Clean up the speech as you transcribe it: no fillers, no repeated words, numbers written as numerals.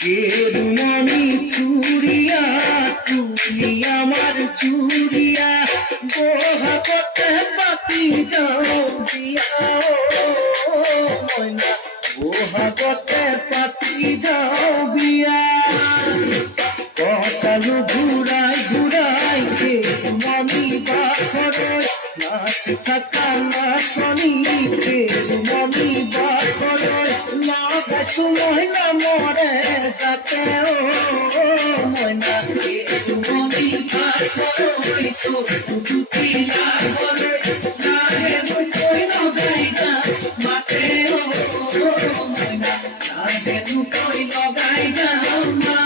কেরুনানি চুরিয়া তুমি আমার চুরিয়া গোহা করতে পাতি যাও দিয়া ময়না গোহা করতে পাতি যাও বিয়া কটালু ঘুরাই ঘুরাই কেরুনানি বাখর নাচ থাকা নাচনি কেরুনানি বাখর না বেশু মহিলা মরে যাতে ও ময়না কেরুনানি বাখর তো দুটি না বলে না হে মুই লগাইনা মাতে ও ময়না না হে মুই লগাইনা মা